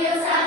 Deus